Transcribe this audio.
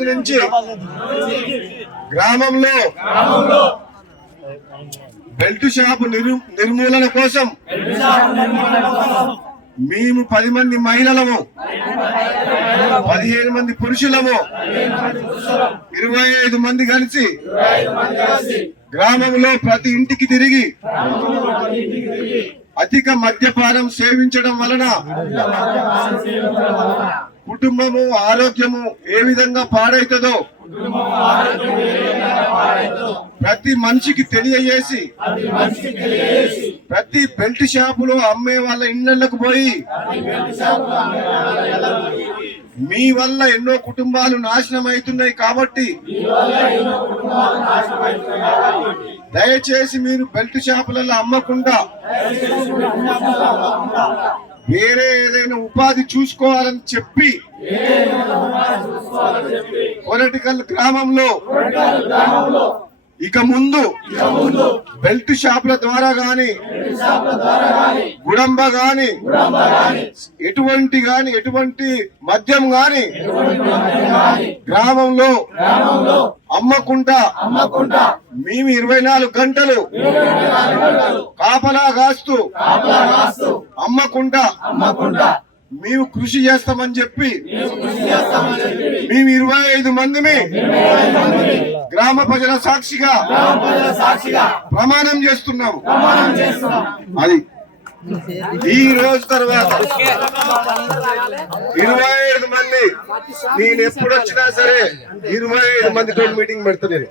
రోజు నుంచి గ్రామంలో బెల్ట్ షాపు నిర్మూలన కోసం మేము 10 మంది మహిళలము, 15 మంది పురుషులము, 25 మంది కలిసి గ్రామంలో ప్రతి ఇంటికి తిరిగి అధిక మద్యపానం సేవించడం వలన కుటుంబము ఆరోగ్యము ఏ విధంగా పాడైతుందో ప్రతి మనిషికి తెలియజేసి ప్రతి బెల్ట్ షాపులో అమ్మే వాళ్ళ ఇళ్లకు పోయి మీ వల్ల ఎన్నో కుటుంబాలు నాశనం అవుతున్నాయి కాబట్టి దయచేసి మీరు బెల్ట్ షాపులలో అమ్మకుండా వేరే ఏదైనా ఉపాధి చూసుకోవాలని చెప్పి కొరటికల్ గ్రామంలో ఇక ముందు బెల్ట్ షాపుల ద్వారా గాని గుడంబ గాని ఎటువంటి మద్యం గాని గ్రామంలో అమ్మకుండా మేము 24 గంటలు కాపలా కాస్తూ అమ్మకుండా మేము కృషి చేస్తామని చెప్పి మేము 25 మందిని గ్రామ ప్రజల సాక్షిగా ప్రమాణం చేస్తున్నాము. అది ఈ రోజు తర్వాత 25 మంది, నేను ఎప్పుడు వచ్చినా సరే 25 మందితో మీటింగ్ పెడతా నేను.